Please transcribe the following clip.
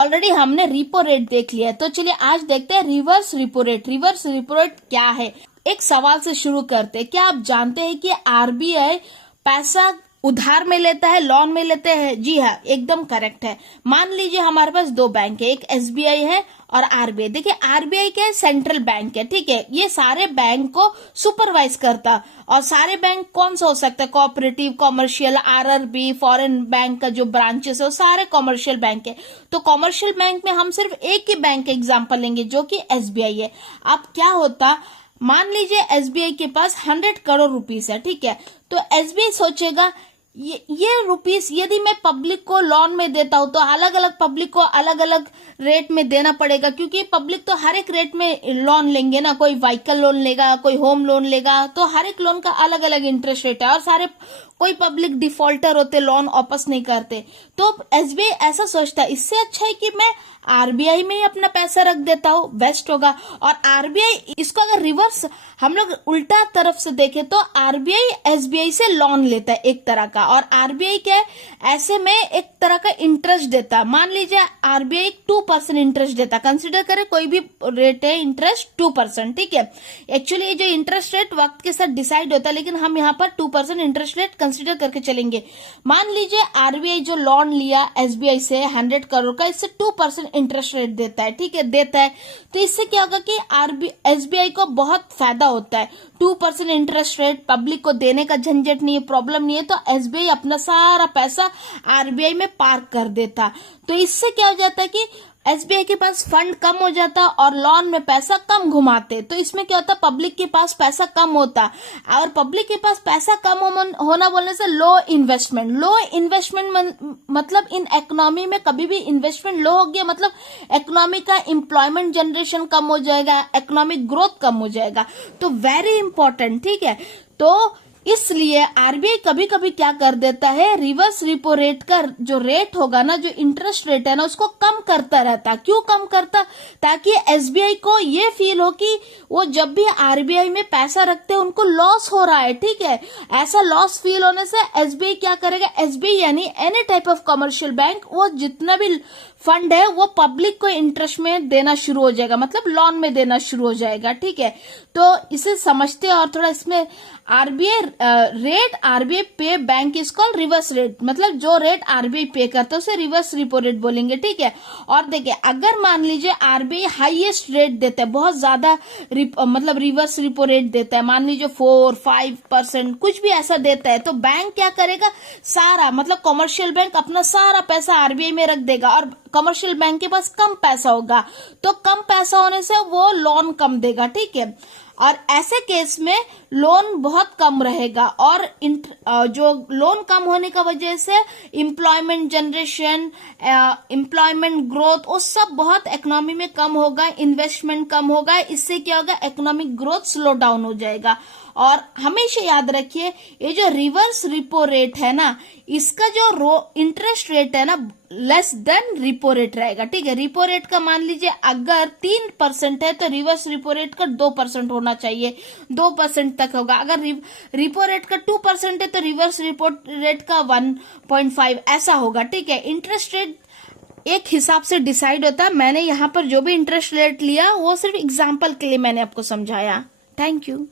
Already हमने repo rate देख लिया है, तो चलिए आज देखते हैं reverse repo rate. Reverse repo rate क्या है? एक सवाल से शुरू करते हैं। क्या आप जानते हैं कि आरबीआई पैसा उधार में लेता है, लोन में लेते हैं? जी हाँ, एकदम करेक्ट है। मान लीजिए हमारे पास दो बैंक है, एक एसबीआई है और आरबीआई। देखिए आरबीआई क्या है? सेंट्रल बैंक है, ठीक है। ये सारे बैंक को सुपरवाइज करता। और सारे बैंक कौन सा हो सकता है? Cooperative, commercial, RRB, foreign bank का जो ब्रांचेस है वो सारे कॉमर्शियल बैंक है। तो कॉमर्शियल बैंक में हम सिर्फ एक ही बैंक का एग्जाम्पल लेंगे जो कि एसबीआई है। अब क्या होता, मान लीजिए एसबीआई के पास 100 करोड़ रुपीस है, ठीक है। तो एसबीआई सोचेगा ये रुपीस यदि मैं पब्लिक को लोन में देता हूं तो अलग अलग पब्लिक को अलग अलग रेट में देना पड़ेगा, क्योंकि पब्लिक तो हर एक रेट में लोन लेंगे ना। कोई व्हीकल लोन लेगा, कोई होम लोन लेगा, तो हर एक लोन का अलग अलग इंटरेस्ट रेट है। और सारे कोई पब्लिक डिफॉल्टर होते, लोन वापस नहीं करते। तो एसबीआई ऐसा सोचता है इससे अच्छा है कि मैं आरबीआई में ही अपना पैसा रख देता हूँ, बेस्ट होगा। और आरबीआई इसको अगर रिवर्स हम लोग उल्टा तरफ से देखें तो आरबीआई एसबीआई से लोन लेता है एक तरह का, और आरबीआई क्या है, ऐसे में एक तरह का इंटरेस्ट देता है। मान लीजिए आरबीआई 2% इंटरेस्ट देता, कंसिडर करें कोई भी रेट है, इंटरेस्ट 2%, ठीक है। एक्चुअली ये जो इंटरेस्ट रेट वक्त के साथ डिसाइड होता है, लेकिन हम यहाँ पर 2% इंटरेस्ट रेट कंसिडर करके चलेंगे। मान लीजिए आरबीआई जो लोन लिया एसबीआई से 100 करोड़ का, इससे 2% इंटरेस्ट रेट देता है, ठीक है, देता है। तो इससे क्या होगा कि एसबीआई को बहुत फायदा होता है। 2% इंटरेस्ट रेट, पब्लिक को देने का झंझट नहीं है, प्रॉब्लम नहीं है। तो एसबीआई अपना सारा पैसा आरबीआई में पार्क कर देता। तो इससे क्या हो जाता है कि एसबीआई के पास फंड कम हो जाता और लोन में पैसा कम घुमाते। तो इसमें क्या होता, पब्लिक के पास पैसा कम होता, और पब्लिक के पास पैसा कम होना बोलने से लो इन्वेस्टमेंट। लो इन्वेस्टमेंट मतलब इन इकोनॉमी में कभी भी इन्वेस्टमेंट लो हो गया मतलब इकोनॉमी का एम्प्लॉयमेंट जनरेशन कम हो जाएगा, इकोनॉमिक ग्रोथ कम हो जाएगा। तो वेरी इंपॉर्टेंट, ठीक है। तो इसलिए आरबीआई कभी कभी क्या कर देता है, रिवर्स रिपो रेट का जो रेट होगा ना, जो इंटरेस्ट रेट है ना, उसको कम करता रहता। क्यों कम करता? ताकि एसबीआई को ये फील हो कि वो जब भी आरबीआई में पैसा रखते हैं उनको लॉस हो रहा है, ठीक है। ऐसा लॉस फील होने से एसबीआई क्या करेगा, एसबीआई यानी any type of commercial bank, वो जितना भी फंड है वो पब्लिक को इंटरेस्ट में देना शुरू हो जाएगा, मतलब लोन में देना शुरू हो जाएगा, ठीक है। तो इसे समझते हैं और थोड़ा इसमें आरबीआई रेट आरबीआई पे bank is called reverse rate, मतलब जो रेट आरबीआई पे करता है उसे रिवर्स रिपो रेट बोलेंगे, ठीक है। और देखिए अगर मान लीजिए आरबीआई हाईएस्ट रेट देता है, बहुत ज्यादा मतलब रिवर्स रिपो रेट देता है, मान लीजिए 4-5% कुछ भी ऐसा देता है, तो बैंक क्या करेगा, सारा मतलब कमर्शियल बैंक अपना सारा पैसा आरबीआई में रख देगा। और कमर्शियल बैंक के पास कम पैसा होगा, तो कम पैसा होने से वो लोन कम देगा, ठीक है। और ऐसे केस में लोन बहुत कम रहेगा, और जो लोन कम होने का वजह से एम्प्लॉयमेंट जनरेशन, एम्प्लॉयमेंट ग्रोथ, वो सब बहुत इकोनॉमी में कम होगा, इन्वेस्टमेंट कम होगा। इससे क्या होगा, इकोनॉमिक ग्रोथ स्लो डाउन हो जाएगा। और हमेशा याद रखिए ये जो रिवर्स रिपो रेट है ना, इसका जो इंटरेस्ट रेट है ना लेस देन रिपो रेट रहेगा, ठीक है। रिपो रेट का मान लीजिए अगर 3% है तो रिवर्स रिपो रेट का 2% होना चाहिए, 2% तक होगा। अगर रिपो रेट का 2% है तो रिवर्स रिपो रेट का 1.5 ऐसा होगा, ठीक है। इंटरेस्ट रेट एक हिसाब से डिसाइड होता है। मैंने यहाँ पर जो भी इंटरेस्ट रेट लिया वो सिर्फ एग्जाम्पल के लिए मैंने आपको समझाया। Thank you.